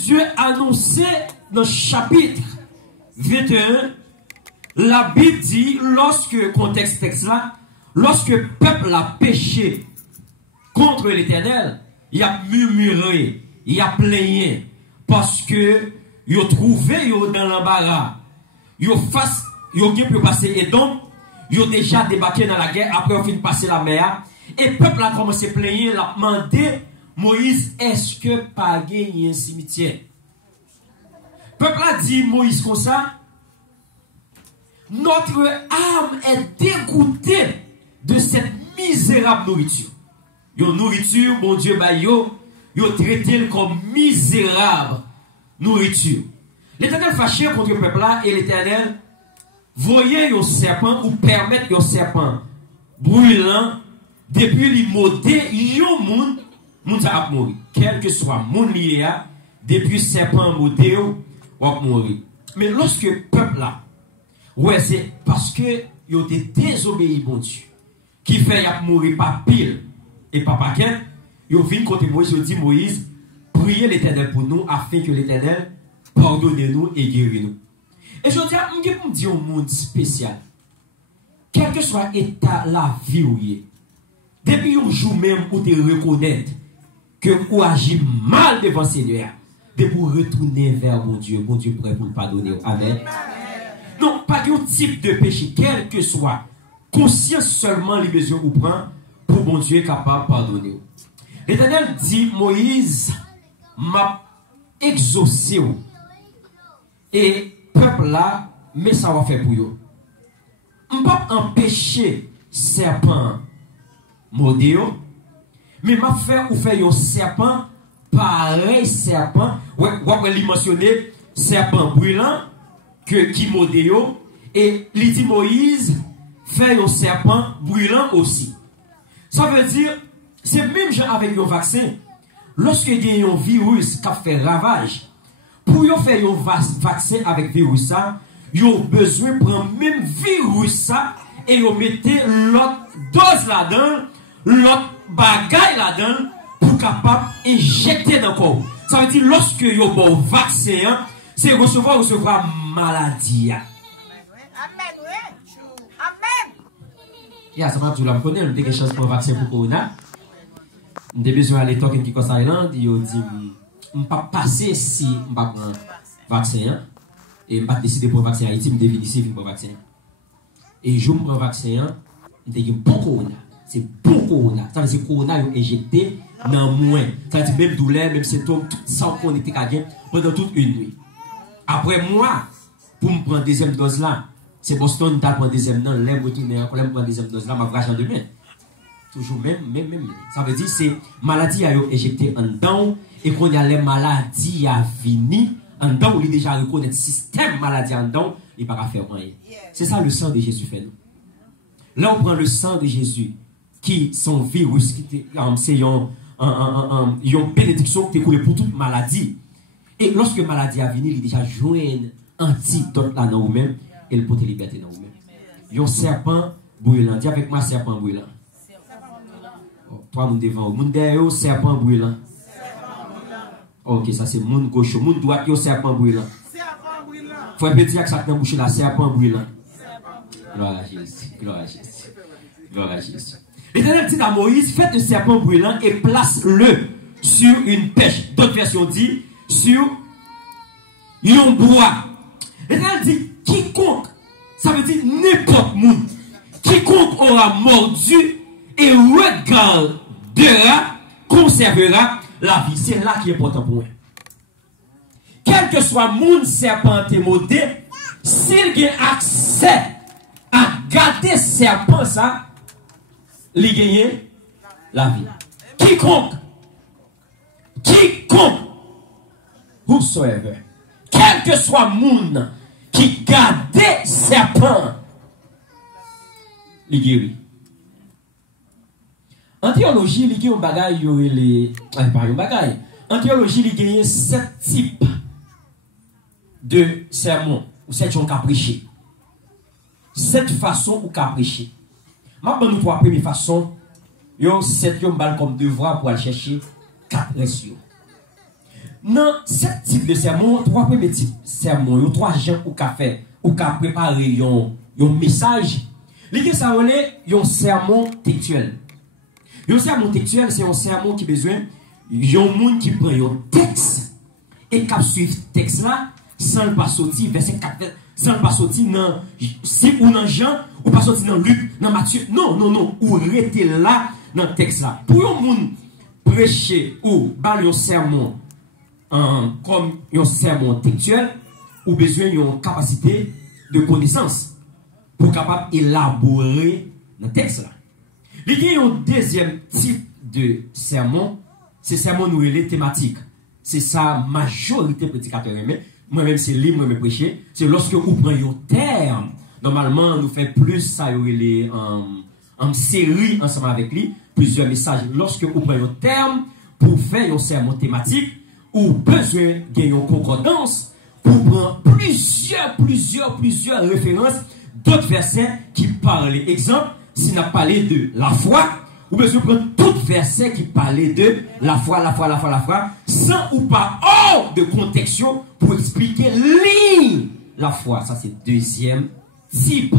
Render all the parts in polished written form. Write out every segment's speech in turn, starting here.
Dieu annonçait dans le chapitre 21, la Bible dit, lorsque, contexte texte là, lorsque le peuple a péché contre l'Éternel, il a murmuré, il a plaigné, parce que il a trouvé dans l'embarras, il a pu passer, et donc, il a déjà débarqué dans la guerre, après il a fini de passer la mer, et le peuple a commencé à plaigner, il a demandé, Moïse, est-ce que pas gagné un cimetière? Le peuple a dit, Moïse, comme ça, notre âme est dégoûtée de cette misérable nourriture. Yo nourriture, bon Dieu, bah yo traité comme misérable nourriture. L'Éternel fâché contre le peuple là, et l'Éternel voyait un serpent ou permettre un serpent brûlant depuis l'immodé, yon moun sa ap mourir. Quel que soit moun lié a, depuis serpent modé ou ap mourir. Mais lorsque le peuple là, ouais, c'est parce que yo te désobéi bon Dieu, qui fait y mourir par pile et par paquet, yo vient côté Moïse, yo dit Moïse, priez l'Éternel pour nous afin que l'Éternel pardonne nous et guérit nous. Et je dis, je me dis un monde spécial. Quel que soit l'état la vie où y est, depuis un jour même où tu reconnais que vous agissez mal devant le Seigneur, de vous retourner vers mon Dieu prêt pour le pardonner. Amen. Non, pas de type de péché, quel que soit, conscience seulement les besoins ou prend pour mon Dieu capable de pardonner. L'Éternel dit, Moïse m'a exaucé et peuple là, mais ça va faire pour eux. Je ne peux pas empêcher serpent modéo, mais m'a fait ou faire un serpent pareil serpent, ouais, lui mentionner serpent brûlant qui modéo, et il dit Moïse fait un serpent brûlant aussi. Ça veut dire, c'est même genre avec un vaccin, lorsque il y a un virus qui fait ravage, pour faire un vaccin avec virus ça, il a besoin de prendre même virus ça et il mettez l'autre dose là-dedans, l'autre bagaille là-dedans pour capable injecter dans le corps. Ça veut dire lorsque il y a un vaccin, c'est recevoir maladie. Amen. Amen. Et à ce moment-là, je la connais, on a quelque chose pour un vaccin pour Corona. On a besoin d'aller toquer qui Kikos Island, il dit, je ne peux pas passer si je ne prends pas vaccin. Et je ne pas décider pour le vaccin Haïti, je vais venir ici pour le vaccin. Et je prends le vaccin, je dis bon Corona. C'est bon Corona. Ça veut dire que Corona est injecté dans moins. Ça veut dire même douleur, même symptômes, tout ça qu'on était gagné pendant toute une nuit. Après moi, pour me prendre deuxième dose là, c'est Boston qui prend deuxième non, l'aime retourner encore, l'aime prendre deuxième dose là, ma vraie demain. Toujours même. Ça veut dire que c'est maladie à injecté en dedans et qu'on y a les maladies à venir en dedans, où il déjà reconnaît le système maladie en dedans, il ne peut pas faire rien. C'est ça le sang de Jésus fait nous. Là, on prend le sang de Jésus, qui son virus, c'est une bénédiction qui est coulée pour toute maladie. Et lorsque la maladie a venu, il déjà joué un antidote là dans vous-même et le porte liberté dans vous-même. Il y a un serpent brûlant. Dis avec moi, serpent brûlant. Toi, mon devant, mon derrière, serpent brûlant. Ok, ça c'est mon gauche, mon droit, il y a serpent brûlant. Faut répéter avec ça dans la bouche là, serpent brûlant. Gloire à Jésus, gloire à Jésus, gloire à Jésus. L'Éternel dit à Moïse, faites un serpent brûlant et place-le sur une pêche. D'autres versions disent sur un bois. L'Éternel dit, quiconque, ça veut dire n'importe monde, quiconque aura mordu et regardera, conservera la vie. C'est là qui est important pour moi. Quel que soit monde serpent et modé, s'il a accès à garder serpent, ça, il gagne la vie. Quiconque, whosoever, quel que soit monde qui garde serpent, il guérit. En théologie, il y a un bagage, en théologie, il y a 7 types de sermons, ou 7 gens qui prêché. 7 façons ou qui prêché. Maintenant, nous, pour la première façon, il y a 7 comme devoir pour aller chercher 4 ratios. dans 7 types de sermons, 3 premiers types de sermons, 3 gens ou café, ou qu'à préparer un message. L'idée, ça est un sermon textuel. Un sermon textuel, c'est un sermon qui a besoin d'un monde qui prend un texte et qui suit ce texte là sans le pas sortir, verset 4, sans le pas sortir dans si ou dans Jean, ou pas sortir dans Luc, dans Matthieu. Non, ou rester là dans le texte là. Pour un monde prêcher ou parler un sermon comme un sermon textuel, ou besoin d'une capacité de connaissance pour capable élaborer le texte là. Il y a un deuxième type de sermon, c'est sermon nous les thématiques. C'est ça majorité prédicateur aimé. Moi-même c'est libre me prêcher, c'est lorsque vous prenez un terme. Normalement nous fait plus ça les en série ensemble avec lui, plusieurs messages. Lorsque vous prenez un terme pour faire un sermon thématique, ou besoin de une concordance pour prendre plusieurs références d'autres versets qui parlent. Exemple, si on a parlé de la foi, ou besoin de prendre tout verset qui parlait de la foi, sans ou pas hors de contexte pour expliquer la foi. Ça, c'est deuxième type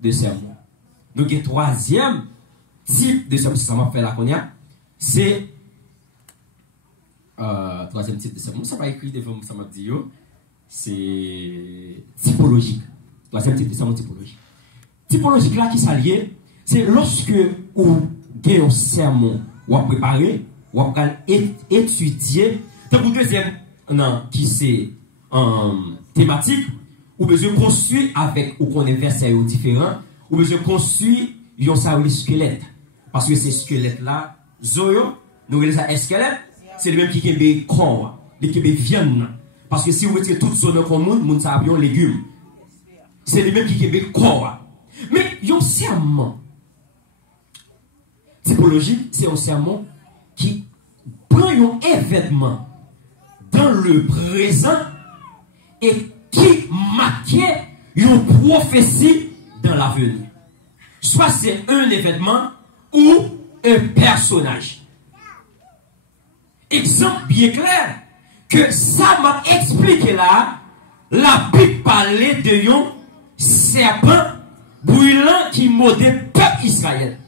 de sermon. Donc, le troisième type de sermon, si ça m'a fait la cognac, c'est troisième type de sermon. Ça va écrit devant ça m'a dit, c'est typologique. Troisième type de sermon typologique. Typologique là qui s'allie, c'est lorsque vous avez un sermon ou à préparer, ou à étudier. Donc, le deuxième, qui c'est thématique, ou besoin de construire avec, ou qu'on est versets différents, ou besoin de construire un squelette. Parce que ces squelettes-là, Zoyo, nous les squelettes, c'est le même qui est corps, qui est viande. Parce que si vous mettez toute zone commune, vous savez un légume. C'est le même qui est corps. Mais un sermon typologique, c'est un sermon qui prend un événement dans le présent et qui marque une prophétie dans l'avenir. Soit c'est un événement ou un personnage. Exemple bien clair que ça m'a expliqué là, la Bible parlait de un serpent brûlant qui modèle peuple Israël.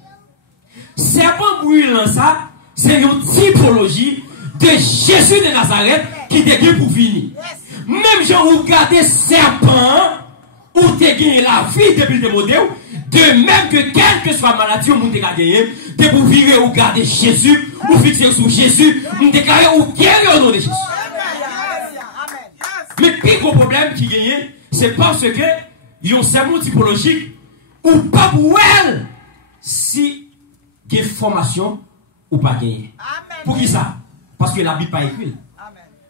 Serpent brûlant ça, c'est une typologie de Jésus de Nazareth qui était pour venir. Même si vous regardez serpent, ou te gagné la vie depuis le modèle, de même que quelle que soit maladie, vous te gagné, de vous virer ou garder Jésus, ou fixer sur Jésus, vous te gagné ou guérir au nom de Jésus. Mais le plus gros problème qui gagne, c'est parce que il y a un sermon typologique ou pas pour elle si il y a formation ou pas gagné. Pour qui ça? Parce que la Bible pas écrit.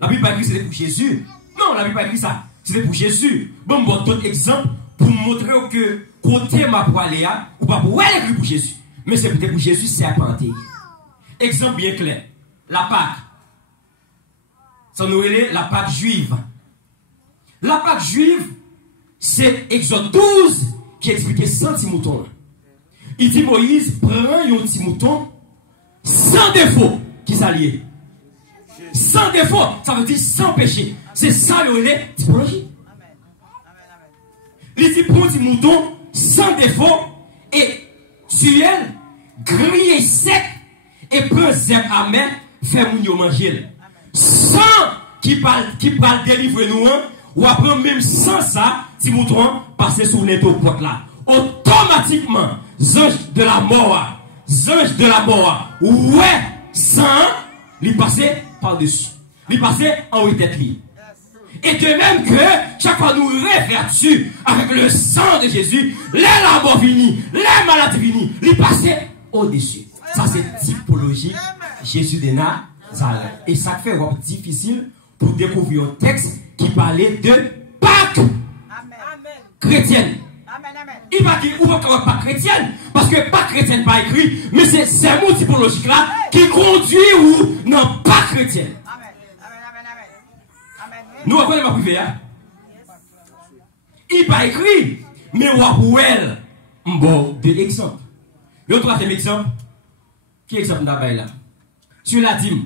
La Bible pas écrit c'était pour Jésus. Non, la Bible pas écrit ça. C'était pour Jésus. Bon, d'autres exemples pour montrer que côté ma pour aller ou pas pour elle écrit pour Jésus. Mais c'est peut-être pour Jésus, c'est apparenté. Exemple bien clair. La Pâque. Ça nous est la Pâque juive. La Pâque juive, c'est Exode 12 qui expliquait 100 petits moutons. Il dit Moïse, prend un petit mouton sans défaut qui s'allie. Sans défaut, ça veut dire sans péché. C'est ça le typologie. Il dit prend un petit mouton sans défaut et tuel, grillé sec et prend zèbre amer, fait mounio manger. Sans qui parle délivrer nous, ou après même sans ça, si mouton passer sous les deux portes là, automatiquement, ange de la mort, ouais, sans, lui passer par-dessus. Lui passer en haut de tête. Et de même que chaque fois nous révertu avec le sang de Jésus, les labos finis, les malades finis, lui passer au-dessus. Ça c'est typologie Jésus de Nazareth. Et ça fait difficile pour découvrir un texte qui parlait de Pâques chrétienne. Il va dire, ou pas chrétienne, parce que pas chrétienne pas écrit, mais c'est ce mot typologique là qui conduit ou non pas chrétienne. Nous on connaît ma privée, hein? Il pas écrit, mais ou elle. Bon, deux exemples. Le troisième exemple, qui exemple d'abord là? Sur la dîme.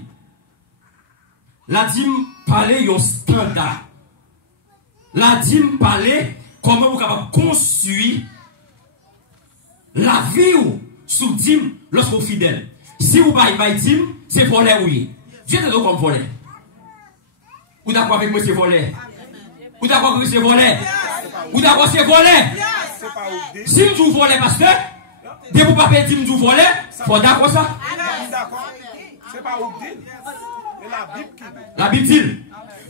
la dîme parlait un standard. La dîme parlait comment vous capable construire la vie sous dîme lorsqu'on est fidèle. Si vous ne dîme, c'est voler oui. Dieu te donne comme voler. Ou d'accord avec moi c'est voler? Ou d'accord avec moi c'est voler? Ou d'accord c'est voler? Si vous volez pasteur, dès que vous ne pouvez pas dire que vous volez, il faut d'accord ça? C'est pas où dit. C'est la Bible qui dit. La Bible dit.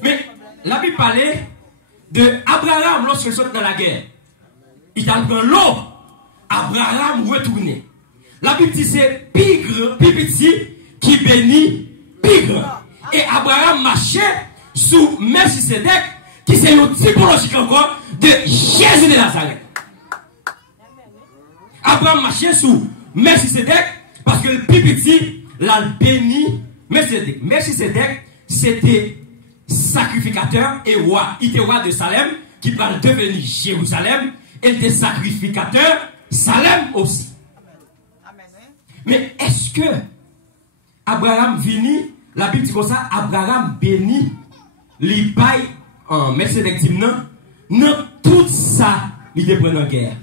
Mais la Bible parlait de Abraham lorsqu'il sort dans la guerre. Il a pris l'eau. Abraham retourné. La Bible dit c'est pigre, petit qui bénit pigre. Et Abraham marchait sous Melchisedec qui c'est une typologie encore de Jésus de Nazareth. Abraham marchait sous Melchisedec parce que le petit l'a béni Melchisedec. Melchisedec c'était sacrificateur et roi. Il était roi de Salem qui va devenir Jérusalem. Et il était sacrificateur Salem aussi. Mais est-ce que Abraham vini, la Bible dit comme ça, Abraham béni, les bails en Melchisedec dit non, tout ça, il est pris en guerre.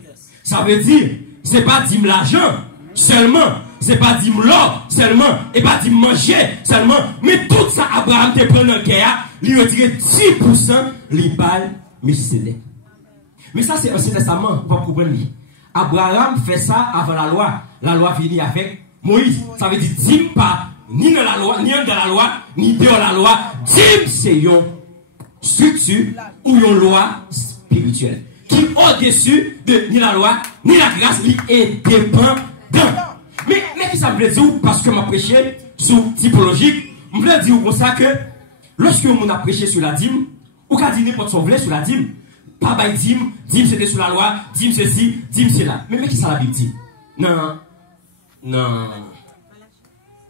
Ça veut dire, c'est pas dire l'argent seulement, c'est pas dire l'or seulement, et pas dire manger seulement, mais tout ça, Abraham te prend en guerre, il retire 10% les balles Melchisedec. Mais ça, c'est Ancien Testament, vous comprenez. Abraham fait ça avant la loi. La loi finit avec Moïse. Ça veut dire, dîme pas, ni dans la loi, ni dans la loi, ni dehors la loi. Dîme, c'est une structure ou une loi spirituelle. Qui au-dessus de ni la loi, ni la grâce, qui est dépendant. Mais qui ça veut dire, parce que m'a prêché sur typologique, je veux dire comme ça que, lorsque on a prêché sur la dîme, ou qu'a dit n'importe son sur la dîme, pas by dîme c'était sous la loi, dîme ceci, dîme c'est là. Mais qui ça la Bible dit? Non,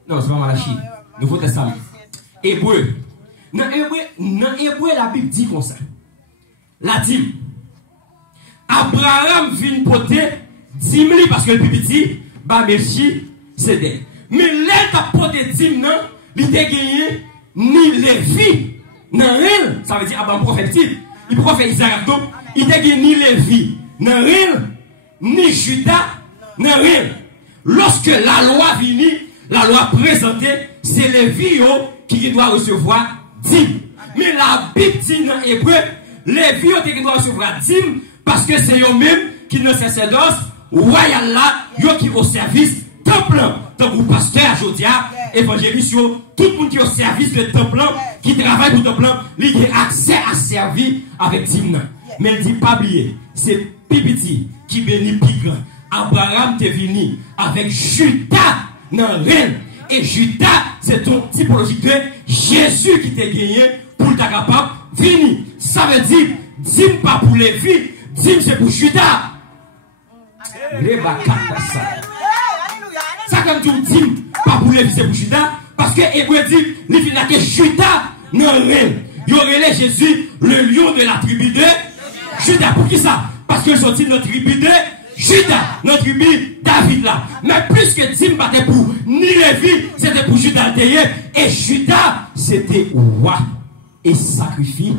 c'est pas Malachie. Nouveau Testament. Hébreu. Dans Hébreu, la Bible dit comme ça. La dîme. Abraham vient porter dîme parce que le Bible dit, bah Melchisedec. Mais là, t'as porté dîme, non, il t'a gagné ni Lévi. Non, rien. Ça veut dire Abraham prophétique. Il pourrait faire Isaac, donc il t'a gagné ni Lévi, non rien, ni Judas, non rien. Lorsque la loi vient, la loi présentée, c'est Lévi qui doit recevoir dîme. Mais la Bible dit dans Hébreu, Lévi qui doit recevoir dîme parce que c'est eux-mêmes qui ne sacerdoce royal là, qui est au service temple. Donc, vous pasteur, Jodia, évangéliste, tout le monde qui est au service de temple, qui travaille pour temple, il a accès à servir avec dîme. Mais il dit pas oublier, c'est Pipiti qui bénit Pigre. Abraham t'est venu avec Judas dans reine. Et Judas, c'est ton typologique de Jésus qui t'a gagné pour ta capable venir. Ça veut dire, dîme pas pour les filles, dîme c'est pour Judas. Les bacas, ça. Ça comme tu dis, pas pour les filles, c'est pour Judas. Parce que Hébreu dit, il vient que Judas dans reine. Il y aurait Jésus, le lion de la tribu de Judas. Pour qui ça? Parce que sorti de notre tribu de Judas, notre tribu David là. Mais plus que Tim battait pour ni Lévi, c'était pour Judas et Judas, c'était roi et sacrifié.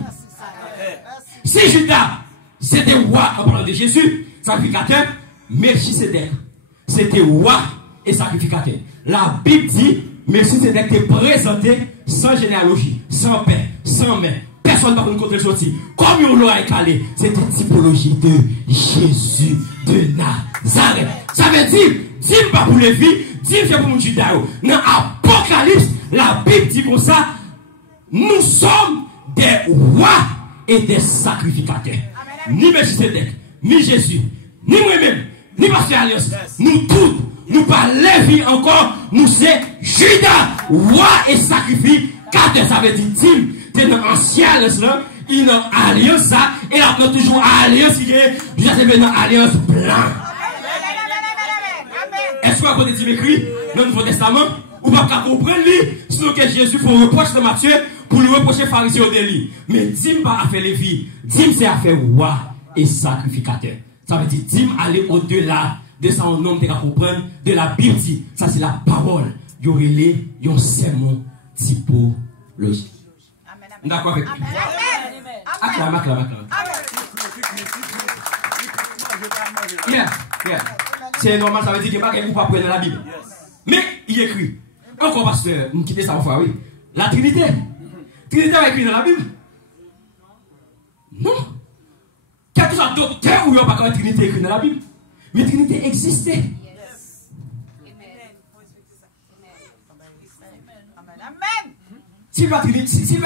Si Judas, c'était roi en parlant de Jésus, sacrificateur, Melchisedec, c'était roi et sacrificateur. La Bible dit, Melchisedec était présenté sans généalogie, sans père, sans mère. Personne ne va contre le sortir. Comme on l'a écalé, c'est une typologie de Jésus de Nazareth. Ça veut dire, dis pas pour les vies, dis c'est pour mon Judas. Dans l'Apocalypse, la Bible dit comme ça, nous sommes des rois et des sacrificateurs. Ni Melchisedec, ni Jésus, ni moi-même, ni Pasteur Alliance, nous tous, nous pas Lévi encore, nous c'est Judas, roi et sacrificateur. Ça veut dire, dis t'es dans l'ancien alliance là, il est dans alliance ça, et là on toujours alliance qui est, je sais dans alliance blanc. Est-ce qu'on a dit écrit dans le Nouveau Testament, ou pas comprendre lui, sinon que Jésus faut reprocher de Matthieu pour lui reprocher pharisien au délit. Mais Dim pas à faire les vies, Dim c'est à faire roi et sacrificateur. Ça veut dire Dim aller au-delà de son nom de comprendre de la Bible. Ça c'est la parole. Il y aurait les sermon typologique. D'accord avec lui. Acclame. C'est normal, ça veut dire qu'il n'y a pas quelqu'un pour prendre la Bible. Mais il écrit. Encore pasteur, nous quittons ça une fois, oui. La Trinité. Trinité va écrire dans la Bible. Non. Quel que soit docteur ou il n'y a pas de Trinité écrite dans la Bible. Mais Trinité existait. S'il va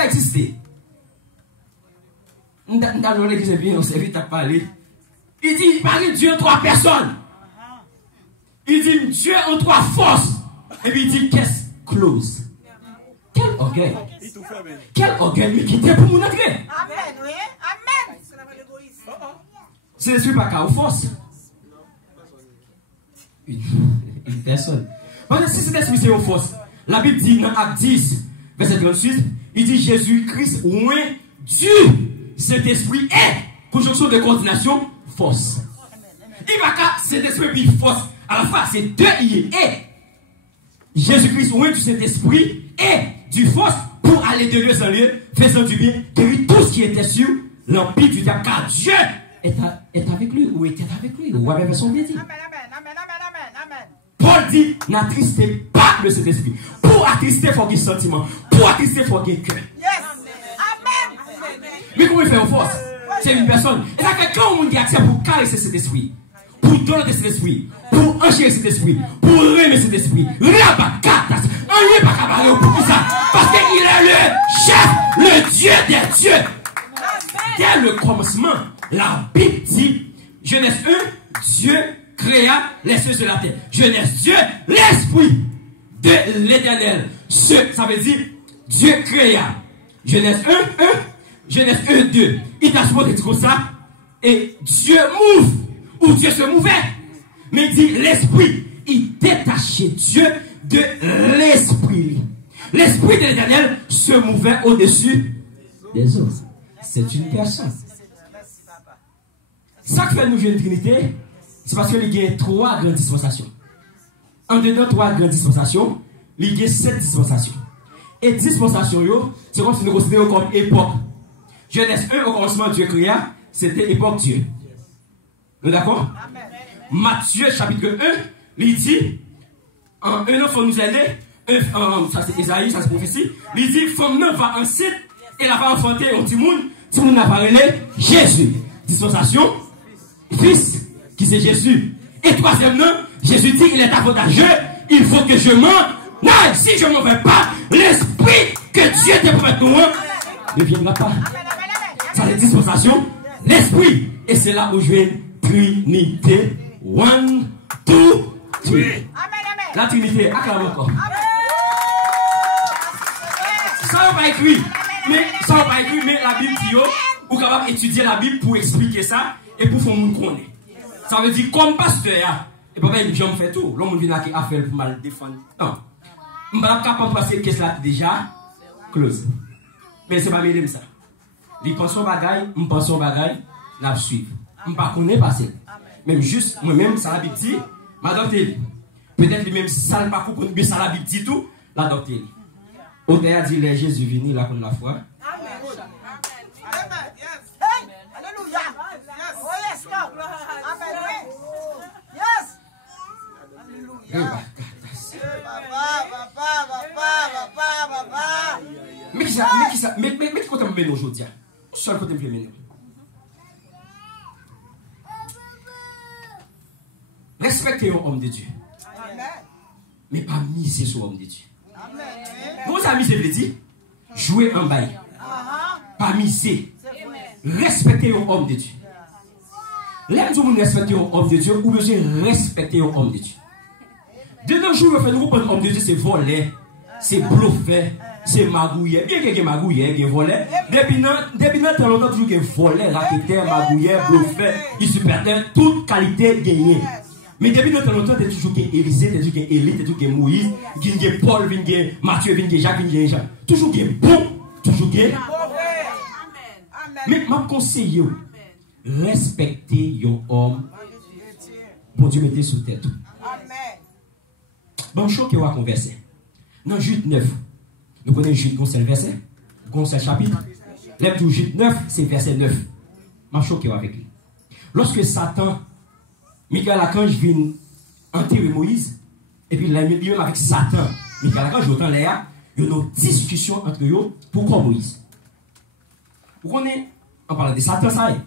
exister, dans l'église, on s'est vite à parler. Il dit, il parle de Dieu en trois personnes. Il dit Dieu en trois forces. Et puis il dit qu'est-ce close. Quel orgueil. Quel orgueil, mais qui était pour mon entrer. Amen, oui. Amen. C'est l'esprit pas qu'à force. Une personne. Parce que si cet esprit c'est une force, la Bible dit dans Acte 10, verset 38, il dit Jésus-Christ, ouin, Dieu, cet esprit est, conjonction de coordination, force. Il va qu'à cet esprit puis force. À la fois, c'est deux I et. Jésus-Christ, ouin du Saint-Esprit, et du force pour aller de lieu en lieu, faisant du bien, guérir tout ce qui était sur l'empire du diable. Car Dieu est avec lui, ou était avec lui, ou avait son bien dit. Amen. Paul dit, n'attristez pas le Saint-Esprit. Pour attrister, il faut qu'il y ait sentiment. Pour attrister, il faut qu'il y ait cœur. Amen. Mais comment il fait en force? C'est une personne. Et ça fait quand on dit accès pour caresser cet esprit, pour donner cet esprit, pour enchaîner cet esprit, pour aimer cet esprit, rabacatas, on n'est pas capable pour ça. Parce qu'il est le chef, le Dieu des dieux. Dès le commencement, la Bible dit, Genèse 1, Dieu créa les cieux et la terre. Genèse Dieu, l'esprit de l'éternel. Ça veut dire, Dieu créa. Genèse 1, Genèse 1, 2. Il t'a supposé dire comme ça. Et Dieu move. Ou Dieu se mouvait. Mais il dit l'esprit. Il détachait Dieu de l'esprit. L'esprit de l'éternel se mouvait au-dessus des autres. C'est une personne. Ça que fait nous une Trinité, c'est parce qu'il y a trois grandes dispensations. En dedans, trois grandes dispensations, il y a 7 dispensations. Et dispensations, c'est comme si nous considérons comme époque. Genèse 1, au commencement, Dieu créa, c'était époque Dieu. Nous d'accord? Matthieu, chapitre 1, il dit, un enfant nous aider, ça c'est Isaïe, ça c'est prophétie, il dit, femme va enceinte, et elle va enfanter un petit monde n'a pas relé Jésus. Dispensation, fils, qui c'est Jésus. Et troisième nom, Jésus dit, il est avantageux, il faut que je m'en aille. Si je ne m'en vais pas, l'esprit que Dieu te prête nous ne viendra pas. Ça c'est dispensation, l'esprit. Et c'est là où je vais Trinité. 1, 2, 3. La Trinité, acclame encore. Ça on va écrire. Mais la Bible dit, vous êtes capable d'étudier la Bible pour expliquer ça et pour faire monde connaître. Ça veut dire, comme pasteur, et papa, il me fait tout. L'homme vient à faire pour mal défendre. Non. Je ne suis pas capable de passer que cela déjà close. Mais ce n'est pas même ça. Les pensons bagaille, je pense bagaille, la suivre. Je ne connais pas passer. Même juste, moi-même, ça la Bible dit, m'adopter. Peut-être même ça ne pas comprendre, mais ça la Bible dit tout, l'adopter. Auteur a dit, les Jésus venu là pour la foi. Amen. Alléluia. Oh yes, God. Amen. Yes. Alléluia. Papa. Mais qui côté me mène aujourd'hui? Seul côté me mène. Respectez un homme de Dieu. Mais pas miser sur l'homme de Dieu. Vous avez misé, veut dire jouer un bail. Pas miser. Respectez un homme de Dieu. L'aime du monde respecter un homme de Dieu ou besoin respecter un homme de Dieu. De nos jours, nous prenons un homme de Dieu, c'est voler, c'est bluffer, c'est magouiller. Bien qu'il y ait magouiller, il y ait voler. Depuis tant longtemps, toujours qu'il y ait voler, raqueter, magouiller, bluffer, il supère toute qualité gagnée. Mais depuis longtemps, il y a toujours Élisée, il y a toujours Élie, il y a toujours Moïse, il y a Paul, il y a Matthieu, il y a Jacques, il y a Jean. Toujours il y a bon, toujours il y a. Mais je conseille, respectez un homme. Bon Dieu, mettez sous tête. Bon, je vais converser. Dans Jude 9, nous connaissons Jude, c'est le verset, c'est le chapitre. L'Épître 9, c'est verset 9. Je suis choqué avec lui. Lorsque Satan, Michael Archange vient enterrer Moïse, et puis lui-même avec Satan, Michael Archange, autant l'air, il y a une discussion entre eux pour Moïse. Vous connaissez, on parle de Satan, ça est.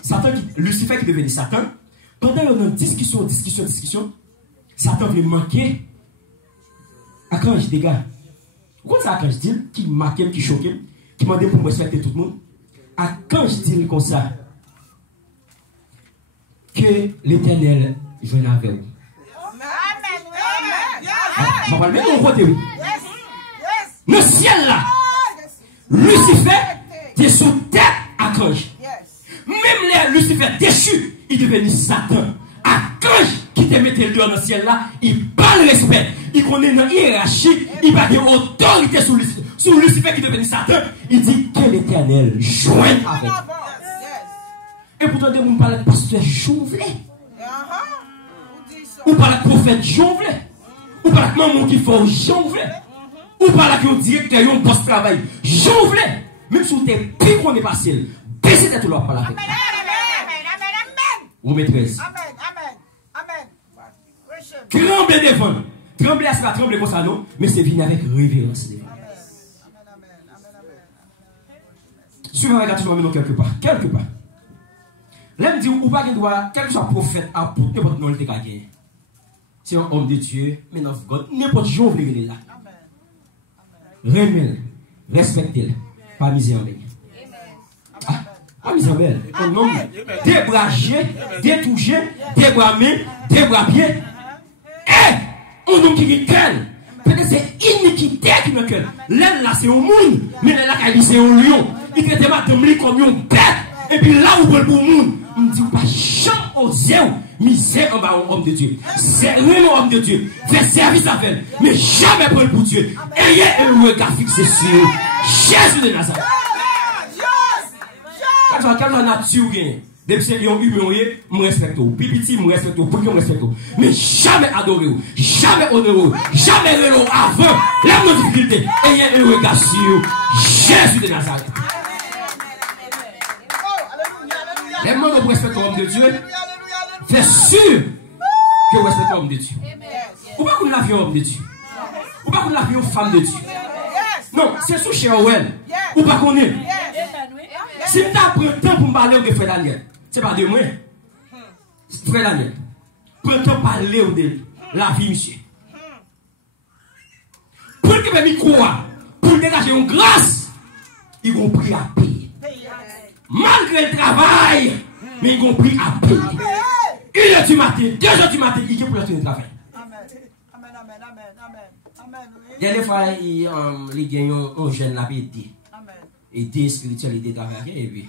Satan, Lucifer qui devenait Satan, pendant une discussion, Satan vient manquer. Archange, les gars. Vous connaissez Archange dit, qui marquait, qui choquait, qui m'a dit pour respecter tout le monde. Archange dit comme ça, que l'Éternel joue avec vous. On va le mettre au côté, oui. Le ciel là, Lucifer, était sous tête Archange. Même les Lucifer déchu, il devenait Satan. Archange qui te mettait le doigt dans le ciel là, il parle respect. Il connaît une hiérarchie, il va dire autorité sur Lucifer qui devenait Satan. Il dit que l'Éternel joint avec. Et pourtant, on parle de pasteur Jouvelet. On parle de prophète Jouvelet. On parle de maman qui fait Jouvelet. On parle de directeur, on poste travail Jouvelet. Même si vous êtes plus qu'on est passé, baissez tête l'autre par la tête. Ou maîtresse. Tremblez devant. Trembler, c'est pas trembler comme ça, non, mais c'est venir avec révérence. Suivez avec la maintenant quelque part. Quelque part. Là, me dit, ou pas qu'il doit, quel que soit prophète, apôtre, n'importe nom, il te gagné. C'est un homme de Dieu, mais of God, n'importe jour, vous venez là. Remel, respectez-le, pas misé en belle. Pas misé en belle. Débragé, détouché, débramé, débrabé. Un homme qui est quel? Peut-être c'est iniquité qui me quel. L'aile là, c'est un monde, mais l'aile là, c'est un lion. Il traite madame li comme une bête. Et puis là où vous pour le monde, on me dit, pas jamais oser, misère en bas un homme de Dieu. C'est vraiment un homme de Dieu. Fais service à elle, mais jamais pour le Dieu. Ayez un regard fixé sur Jésus de Nazareth. Quelle nature gagne? Depuis que vous humilié, je respecte vous. Pipiti, je respecte vous. Pour que je respecte vous. Mais jamais adoré vous. Jamais honoré vous. Jamais relou avant. La nos difficultés. Ayez un regard sur Jésus de Nazareth. Les gens qui respectent l'homme de Dieu, c'est sûr que vous respectez l'homme de Dieu. Ou pas qu'on l'a vu l'homme de Dieu. Ou pas qu'on l'a vu une femme de Dieu. Non, c'est sous chez Owel. Ou pas qu'on est. Si tu as pris le temps pour me parler de Frère Daniel, ce n'est pas de moi. Frère Daniel, prends le temps pour parler de la vie, monsieur. Pour que mes micros, pour dégager une grâce, ils ont pris à payer. Malgré le travail, mais ils ont pris à payer. 1h du matin, 2h du matin, ils ont pris à payer le travail. Des fois, les gagnants ont jeune la pété. Aider spirituel, aider travailler, et puis.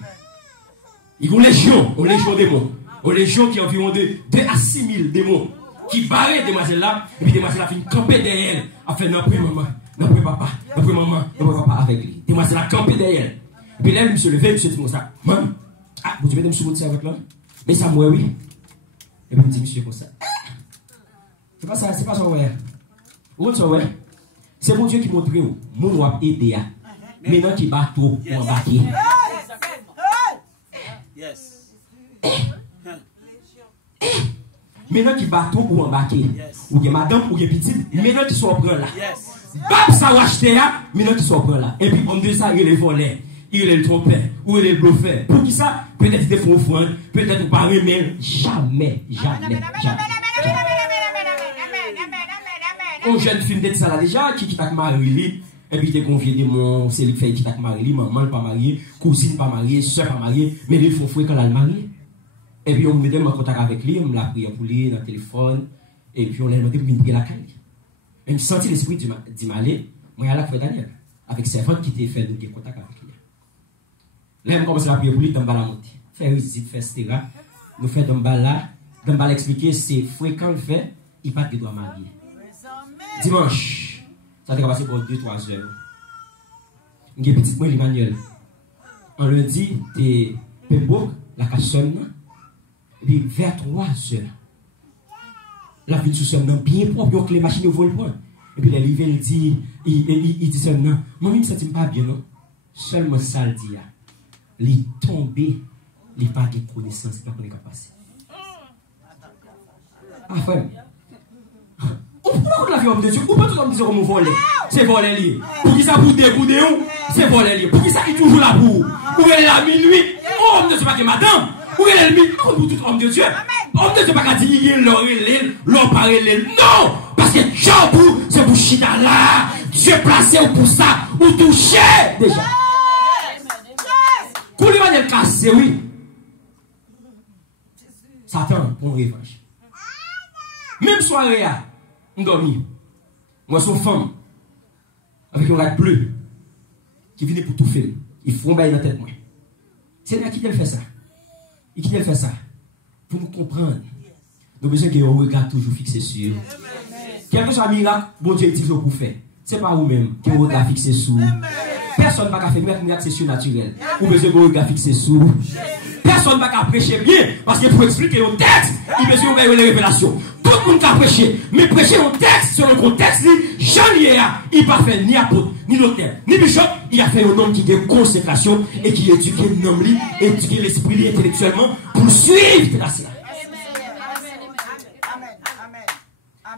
Ils ont légion démons. Aux légions qui ont environ 2 à 6 000 démons qui barrent demoiselles là, et puis demoiselles là finissent camper derrière elle, a fait non, plus maman, non, plus papa, non, plus maman, non, plus papa avec lui. Demoiselles là camper derrière elle. Et puis là, monsieur levé, monsieur dit comme ça, maman, ah, vous devez me soumettre avec là? Mais ça, moi, oui. Et puis, il me dit, monsieur, comme ça. C'est pas ça, c'est pas ça, ouais. Où est-ce ouais? C'est mon Dieu qui montre où, mon wap aider. Maintenant qui bat trop ou embarquer. Maintenant qui bat trop ou embarquer. Ou bien madame ou bien petite. Maintenant qui sont prêts là. Bab ça va acheter là. Maintenant qui sont prêts là. Et puis on dit ça, il est volé. Il est le trompeur. Ou il est le bluffeur. Pour qui ça? Peut-être qu'il faut offrande. Peut-être pas mais jamais. Un jeune film d'être ça là déjà qui t'a marié. Et puis, il est convié de mon, c'est lui qui t'a marié, maman pas mariée, cousine pas mariée, soeur pas mariée, mais il faut fouer quand elle est mariée. Et puis, on me met en contact avec lui, on l'a pris pour lui dans le téléphone, et puis on l'a demandé pour venir prier la caille. Et je senti l'esprit du malais, moi, à la Frère Daniel, avec servante qui t'a fait nous contact avec lui. Là, on commence à prier pour lui, dans le bas la montée. Faire visite, faire etc. Nous faisons dans le bas là, dans le bas l'expliquer, c'est fréquent le fait, il pas de droit marier. Dimanche. Ça a passé pour 2-3 heures. Je suis petit moi, Emmanuel. En lundi, tu es la cassonne. Et puis vers 3 heures, la vie de sous somme bien propre, que les machines ne volent pas. Et puis les livres, il dit seulement, moi, je ne me sens pas bien, non? Seulement ça, le dit. il est tombé, il n'a pas de connaissance, il n'a pas de capacité. Ah, frère. Ou pourquoi la vie homme de Dieu? Ou pas tout homme de Dieu comme voler? C'est voler lié. Pour qui ça vous découder ou? C'est voler lié. Pour qui ça est toujours là pour? Ou elle est à minuit? Oh, homme de Dieu, pas que madame. Ou elle est le minuit? Pour tout homme de Dieu. Homme de Dieu, pas qu'à dire l'or parler. Non! Parce que Jean-Bou, c'est pour chita là. Dieu placé pour ça. Ou toucher. Déjà. Quand il va le casser, oui. Satan, pour une revanche. Même soirée, on dormi. Moi, son femme, avec un rat bleu, qui vient pour tout faire. Il faut bailler dans la tête, moi. C'est là qui elle fait ça. Et qui elle fait ça? Pour nous comprendre. Nous avons besoin qu'il y ait un regard toujours fixé sur. Quel que soit le miracle, bon Dieu utilise pour faire. Ce n'est pas vous-même qui avez un regard fixé sur. Personne ne va faire miracle, c'est surnaturel. Vous avez besoin d'un regard fixé sur. Personne ne va prêcher bien, parce que pour expliquer un texte, il besoin de les révélations. Tout le monde peut prêcher, mais prêcher un texte sur le contexte, Jean Liéa, il n'a pas fait ni apôtre, ni notaire, ni bishop, il a fait un homme qui a consécration et qui éduque l'homme, éduque l'esprit intellectuellement pour suivre la cela.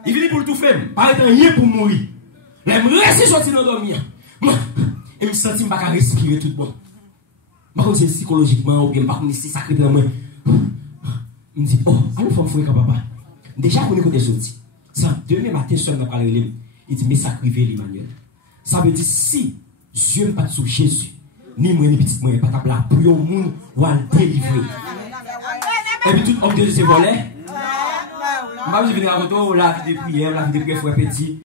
Il vient pour le tout faire, pas être rien pour mourir. Il me reste sorti dans dormir. Et me senti pas respirer tout bon. Je c'est psychologiquement ou bien pas comme si sacré dans moi. Je me dis oh, allons faire fouiller papa. Déjà on est côté sorti. Ça demain matin seul m'a parlé il dit mais sacrifier l'Emmanuel. Ça veut dire si Dieu pas sous Jésus, ni moi ni petit moi pas taper la pour au monde ou à délivrer. Et puis tout homme de Dieu c'est volé. Je vais venir à retour la vie de prière, la vie de prière frère petit.